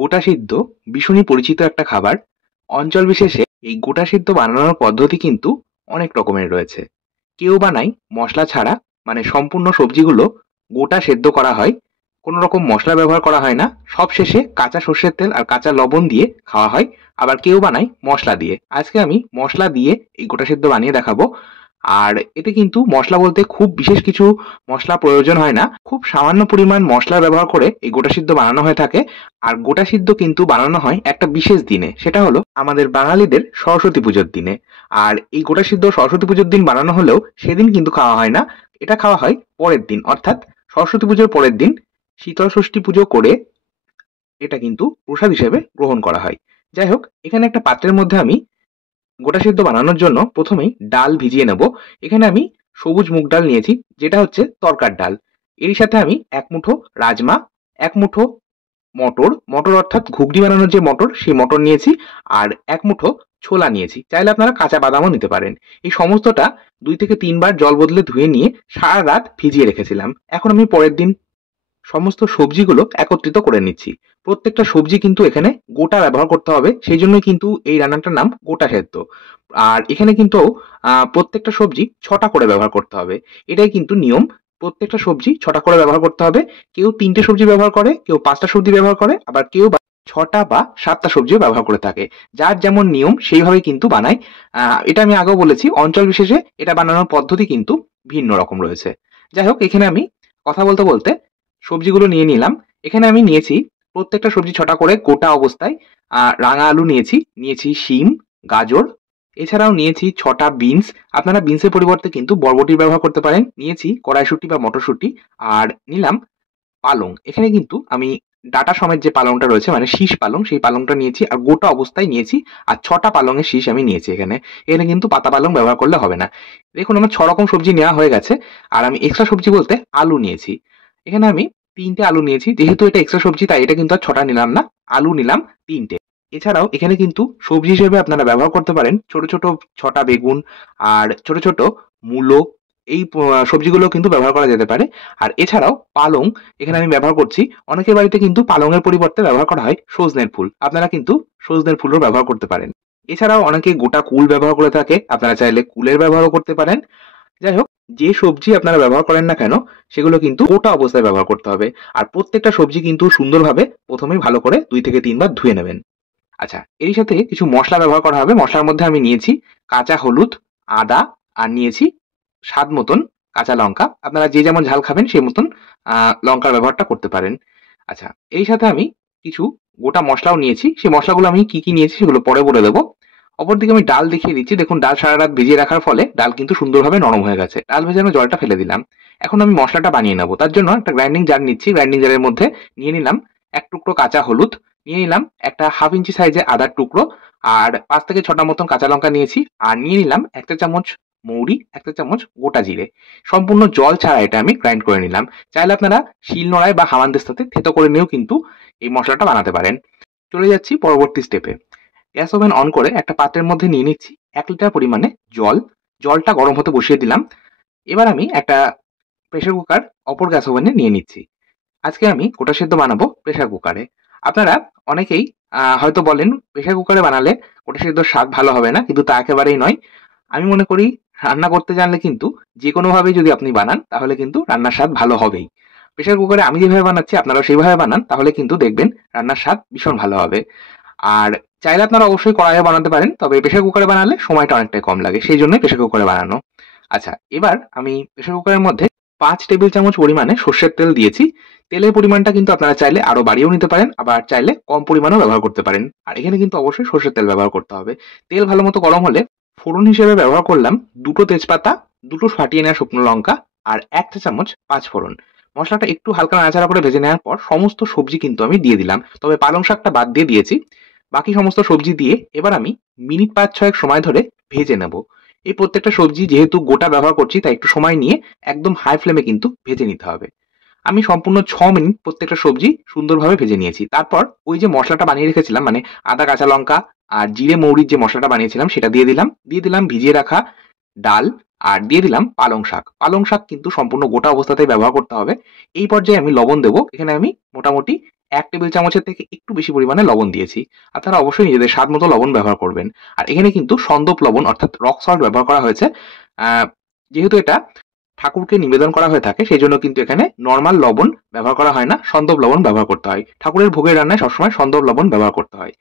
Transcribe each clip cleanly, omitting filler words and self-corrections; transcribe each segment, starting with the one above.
গোটা সিদ্ধ ভীষণই পরিচিত একটা খাবার। অঞ্চল বিশেষে এই গোটা সিদ্ধ বানানোর পদ্ধতি কিন্তু অনেক রকমের রয়েছে। কেউ বানায় মশলা ছাড়া, মানে সম্পূর্ণ সবজিগুলো গোটা সেদ্ধ করা হয়, কোনো রকম মশলা ব্যবহার করা হয় না, সবশেষে কাঁচা সর্ষের তেল আর কাঁচা লবণ দিয়ে খাওয়া হয়। আবার কেউ বানায় মশলা দিয়ে। আজকে আমি মশলা দিয়ে এই গোটা সেদ্ধ বানিয়ে দেখাবো। আর এতে কিন্তু মশলা বলতে খুব বিশেষ কিছু মশলা প্রয়োজন হয় না, খুব সামান্য পরিমাণ মশলা ব্যবহার করে এই গোটা সিদ্ধ বানানো হয়ে থাকে। আর গোটা সিদ্ধ কিন্তু বানানো হয় একটা বিশেষ দিনে, সেটা হলো আমাদের বাঙালিদের সরস্বতী পুজোর দিনে। আর এই গোটা সিদ্ধ সরস্বতী পুজোর দিন বানানো হলেও সেদিন কিন্তু খাওয়া হয় না, এটা খাওয়া হয় পরের দিন, অর্থাৎ সরস্বতী পুজোর পরের দিন শীতল ষষ্ঠী পুজো করে এটা কিন্তু প্রসাদ হিসেবে গ্রহণ করা হয়। যাই হোক, এখানে একটা পাত্রের মধ্যে আমি গোটা সিদ্ধ বানানোর জন্য প্রথমেই ডাল ভিজিয়ে নেব। এখানে আমি সবুজ মুগ ডাল নিয়েছি, যেটা হচ্ছে তরকার ডাল। এর সাথে আমি এক মুঠো রাজমা, এক মুঠো মটর, মটর অর্থাৎ ঘুগনি বানানোর যে মটর, সেই মটর নিয়েছি। আর এক মুঠো ছোলা নিয়েছি, চাইলে আপনারা কাঁচা বাদামও নিতে পারেন। এই সমস্তটা 2 থেকে 3 বার জল বদলে ধুয়ে নিয়ে সারা রাত ভিজিয়ে রেখেছিলাম। এখন আমি পরের দিন সমস্ত সবজিগুলো একত্রিত করে নিচ্ছি। প্রত্যেকটা সবজি কিন্তু এখানে গোটা ব্যবহার করতে হবে, সেই জন্যই কিন্তু এই রান্নাটার নাম গোটা সেদ্ধ। আর এখানে কিন্তু প্রত্যেকটা সবজি 6টা করে ব্যবহার করতে হবে, এটাই কিন্তু নিয়ম। প্রত্যেকটা সবজি 6টা করে ব্যবহার করতে হবে। কেউ 3টে সবজি ব্যবহার করে, কেউ 5টা সবজি ব্যবহার করে, আবার কেউ 6টা বা 7টা সবজিও ব্যবহার করে থাকে। যার যেমন নিয়ম সেইভাবেই কিন্তু বানায়। এটা আমি আগেও বলেছি, অঞ্চল বিশেষে এটা বানানোর পদ্ধতি কিন্তু ভিন্ন রকম রয়েছে। যাই হোক, এখানে আমি কথা বলতে বলতে সবজিগুলো নিয়ে নিলাম। এখানে আমি নিয়েছি প্রত্যেকটা সবজি 6টা করে গোটা অবস্থায়। রাঙা আলু নিয়েছি, নিয়েছি শিম, গাজর, এছাড়াও নিয়েছি 6টা বিনস। আপনারা বিনসের পরিবর্তে কিন্তু বরবটির ব্যবহার করতে পারেন। নিয়েছি কড়াইশুঁটি বা মটরশুঁটি, আর নিলাম পালং। এখানে কিন্তু আমি ডাটা সমেত যে পালংটা রয়েছে, মানে শীষ পালং, সেই পালংটা নিয়েছি আর গোটা অবস্থায় নিয়েছি। আর 6টা পালংয়ের শীষ আমি নিয়েছি এখানে। এখানে কিন্তু পাতা পালং ব্যবহার করলে হবে না। দেখুন, আমার 6 রকম সবজি নেওয়া হয়ে গেছে। আর আমি এক্সট্রা সবজি বলতে আলু নিয়েছি। এখানে আমি 3টে আলু নিয়েছি, যেহেতু এটা এক্সট্রা সবজি তাই এটা কিন্তু আর 6টা নিলাম না, আলু নিলাম 3টে। এছাড়াও এখানে কিন্তু সবজি হিসেবে আপনারা ব্যবহার করতে পারেন ছোট ছোট 6টা বেগুন আর ছোট ছোট মূলো। এই সবজিগুলো কিন্তু ব্যবহার করা যেতে পারে। আর এছাড়াও পালং এখানে আমি ব্যবহার করছি। অনেকের বাড়িতে কিন্তু পালংয়ের পরিবর্তে ব্যবহার করা হয় সজনের ফুল, আপনারা কিন্তু সজনের ফুলও ব্যবহার করতে পারেন। এছাড়াও অনেকে গোটা কুল ব্যবহার করে থাকে, আপনারা চাইলে কুলের ব্যবহারও করতে পারেন। যাই হোক, যে সবজি আপনারা ব্যবহার করেন না কেন, সেগুলো কিন্তু গোটা অবস্থায় ব্যবহার করতে হবে। আর প্রত্যেকটা সবজি কিন্তু সুন্দরভাবে প্রথমেই ভালো করে 2 থেকে 3 বার ধুয়ে নেবেন। আচ্ছা, এর সাথে কিছু মশলা ব্যবহার করা হবে। মশলার মধ্যে আমি নিয়েছি কাঁচা হলুদ, আদা, আর নিয়েছি স্বাদ মতন কাঁচা লঙ্কা। আপনারা যে যেমন ঝাল খাবেন সেই মতন লঙ্কার ব্যবহারটা করতে পারেন। আচ্ছা, এই সাথে আমি কিছু গোটা মশলাও নিয়েছি। সেই মশলাগুলো আমি কি কি নিয়েছি সেগুলো পরে বলে দেবো। অপরদিকে আমি ডাল দেখিয়ে দিচ্ছি। দেখুন, ডাল সারা রাত ভিজিয়ে রাখার ফলে ডাল কিন্তু সুন্দরভাবে নরম হয়ে গেছে। ডাল ভেজানো জলটা ফেলে দিলাম। এখন আমি মশলাটা বানিয়ে নেবো। তার জন্য একটা গ্রাইন্ডিং জার নিচ্ছি। গ্রাইন্ডিং জারের মধ্যে নিয়ে নিলাম এক টুকরো কাঁচা হলুদ, নিয়ে নিলাম একটা হাফ ইঞ্চি সাইজে আদার টুকরো, আর 5 থেকে 6টা মতন কাঁচা লঙ্কা নিয়েছি। আর নিয়ে নিলাম 1 চা চামচ মৌরি, 1 চা চামচ গোটা জিরে। সম্পূর্ণ জল ছাড়া এটা আমি গ্রাইন্ড করে নিলাম। চাইলে আপনারা শিলনোড়ায় বা হামানদিস্তাতে থেতো করে নিয়েও কিন্তু এই মশলাটা বানাতে পারেন। চলে যাচ্ছি পরবর্তী স্টেপে। গ্যাস ওভেন অন করে একটা পাত্রের মধ্যে নিয়ে নিচ্ছি 1 লিটার পরিমাণে জল। জলটা গরম হতে বসিয়ে দিলাম। এবার আমি একটা প্রেসার কুকার অপর গ্যাস ওভেনে নিয়ে নিচ্ছি। আজকে আমি গোটা সেদ্ধ বানাবো প্রেসার কুকারে। আপনারা অনেকেই হয়তো বলেন প্রেসার কুকারে বানালে গোটা সেদ্ধর স্বাদ ভালো হবে না, কিন্তু তা একেবারেই নয়। আমি মনে করি রান্না করতে জানলে কিন্তু যে কোনোভাবেই যদি আপনি বানান তাহলে কিন্তু রান্নার স্বাদ ভালো হবেই। প্রেসার কুকারে আমি যেভাবে বানাচ্ছি আপনারাও সেইভাবে বানান, তাহলে কিন্তু দেখবেন রান্নার স্বাদ ভীষণ ভালো হবে। আর চাইলে আপনারা অবশ্যই কড়াইয়ে বানাতে পারেন, তবে প্রেসার কুকারে বানালে সময়টা অনেকটাই কম লাগে, সেই জন্যই প্রেসার কুকারে বানানো। আচ্ছা, এবার আমি প্রেসার কুকারের মধ্যে 5 টেবিল চামচ পরিমাণে সর্ষের তেল দিয়েছি। তেলের পরিমাণটা কিন্তু আপনারা চাইলে আরো বাড়িয়েও নিতে পারেন, আবার চাইলে কম পরিমাণেও ব্যবহার করতে পারেন। আর এখানে কিন্তু অবশ্যই সর্ষের তেল ব্যবহার করতে হবে। তেল ভালো মতো গরম হলে ফোড়ন হিসেবে ব্যবহার করলাম 2টো তেজপাতা, 2টো ফাটিয়ে নেওয়া শুকনো লঙ্কা, আর 1 চা চামচ পাঁচফোড়ন। মশলাটা একটু হালকা নাড়াচাড়া করে ভেজে নেওয়ার পর সমস্ত সবজি কিন্তু আমি দিয়ে দিলাম, তবে পালং শাকটা বাদ দিয়ে দিয়েছি। বাকি সমস্ত সবজি দিয়ে এবার আমি মিনিট 5-6 সময় ধরে ভেজে নেব। এই প্রত্যেকটা সবজি যেহেতু গোটা ব্যবহার করছি, তাই একটু সময় নিয়ে একদম হাই ফ্লেমে কিন্তু ভেজে নিতে হবে। আমি সম্পূর্ণ 6 মিনিট প্রত্যেকটা সবজি সুন্দরভাবে ভেজে নিয়েছি। তারপর ওই যে মশলাটা বানিয়ে রেখেছিলাম, মানে আদা, কাঁচা লঙ্কা আর জিরে মৌরির যে মশলাটা বানিয়েছিলাম সেটা দিয়ে দিলাম। দিয়ে দিলাম ভিজিয়ে রাখা ডাল, আর দিয়ে দিলাম পালং শাক। পালং শাক কিন্তু সম্পূর্ণ গোটা অবস্থাতেই ব্যবহার করতে হবে। এই পর্যায়ে আমি লবণ দেবো। এখানে আমি মোটামুটি 1 টেবিল চামচের থেকে একটু বেশি পরিমাণে লবণ দিয়েছি। আপনারা অবশ্যই নিজেদের স্বাদ মতো লবণ ব্যবহার করবেন। আর এখানে কিন্তু সন্দক লবণ অর্থাৎ রক সল্ট ব্যবহার করা হয়েছে। আ যেহেতু এটা ঠাকুরকে নিবেদন করা হয়ে থাকে সেজন্য কিন্তু এখানে নরমাল লবণ ব্যবহার করা হয় না, সন্দক লবণ ব্যবহার করতে হয়। ঠাকুরের ভোগের রান্নায় সবসময় সন্দক লবণ ব্যবহার করতে হয়।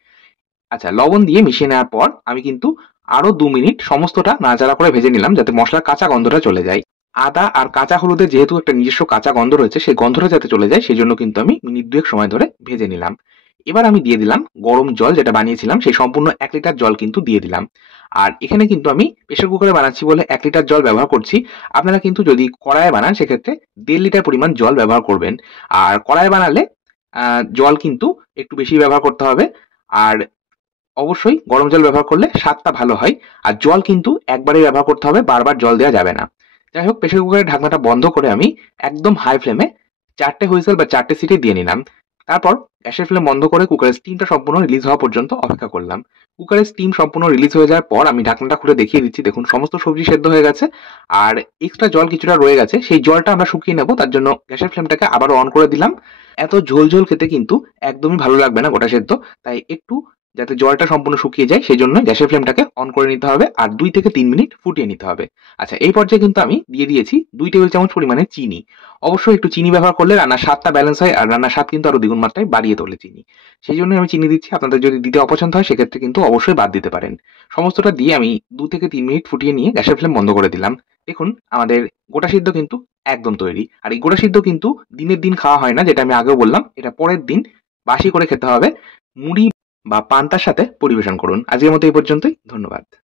আচ্ছা, লবণ দিয়ে মিশিয়ে নেওয়ার পর আমি কিন্তু আরো ২ মিনিট সমস্তটা নাড়াচাড়া করে ভেজে নিলাম যাতে মসলার কাঁচা গন্ধটা চলে যায়। আদা আর কাঁচা হলুদের যেহেতু একটা নিজস্ব কাঁচা গন্ধ রয়েছে সেই গন্ধটা যাতে চলে যায় সেজন্য কিন্তু আমি মিনিট ২ এক সময় ধরে ভেজে নিলাম। এবার আমি দিয়ে দিলাম গরম জল যেটা বানিয়েছিলাম সেই সম্পূর্ণ ১ লিটার জল কিন্তু দিয়ে দিলাম। আর এখানে কিন্তু আমি প্রেসার কুকারে বানাচ্ছি বলে ১ লিটার জল ব্যবহার করছি। আপনারা কিন্তু যদি কড়াইয়ে বানান সেক্ষেত্রে ১.৫ লিটার পরিমাণ জল ব্যবহার করবেন। আর কড়াইয়ে বানালে আ জল কিন্তু একটু বেশি ব্যবহার করতে হবে। আর অবশ্যই গরম জল ব্যবহার করলে স্বাদটা ভালো হয়। আর জল কিন্তু একবারেই ব্যবহার করতে হবে, বারবার জল দেওয়া যাবে না। যাই হোক, প্রেসার কুকারের ঢাকনাটা বন্ধ করে আমি একদম হাই ফ্লেমে ৪ টে হুইসেল বা ৪ টে সিটি দিয়ে নিলাম। তারপর গ্যাসের ফ্লেম বন্ধ করে কুকারের স্টিমটা সম্পূর্ণ রিলিজ হওয়া পর্যন্ত অপেক্ষা করলাম। কুকারের স্টিম সম্পূর্ণ রিলিজ হয়ে যাওয়ার পর আমি ঢাকনাটা খুলে দেখিয়ে দিচ্ছি। দেখুন সমস্ত সবজি সেদ্ধ হয়ে গেছে। আর এক্সট্রা জল কিছুটা রয়ে গেছে। সেই জলটা আমরা শুকিয়ে নেব। তার জন্য গ্যাসের ফ্লেমটাকে আবারও অন করে দিলাম। এত ঝোল, ঝোল খেতে কিন্তু একদমই ভালো লাগবে না গোটা সেদ্ধ। তাই একটু যাতে জলটা সম্পূর্ণ শুকিয়ে যায় সেজন্য গ্যাসের ফ্লেমটাকে অন করে নিতে হবে আর ২ থেকে ৩ মিনিট ফুটিয়ে নিতে হবে। আচ্ছা, এই পর্যায়ে কিন্তু আমি দিয়ে দিয়েছি ২ টেবিল চামচ পরিমাণে চিনি। অবশ্যই একটু চিনি ব্যবহার করলে রান্নার স্বাদটা ব্যালেন্স হয় আর রান্নার স্বাদ কিন্তু আরো দ্বিগুণ মাত্রায় বাড়িয়ে তোলে চিনি। সেইজন্যই আমি চিনি দিচ্ছি। আপনাদের যদি দিতে অপছন্দ হয় সেক্ষেত্রে কিন্তু অবশ্যই বাদ দিতে পারেন। সমস্তটা দিয়ে আমি ২ থেকে ৩ মিনিট ফুটিয়ে নিয়ে গ্যাসের ফ্লেম বন্ধ করে দিলাম। দেখুন আমাদের গোটা সিদ্ধ কিন্তু একদম তৈরি। আর এই গোটা সিদ্ধ কিন্তু দিনের দিন খাওয়া হয় না, যেটা আমি আগেও বললাম। এটা পরের দিন বাসি করে খেতে হবে। মুড়ি বা পান্তার সাথে পরিবেশন করুন। আজকের মতো এই পর্যন্তই। ধন্যবাদ।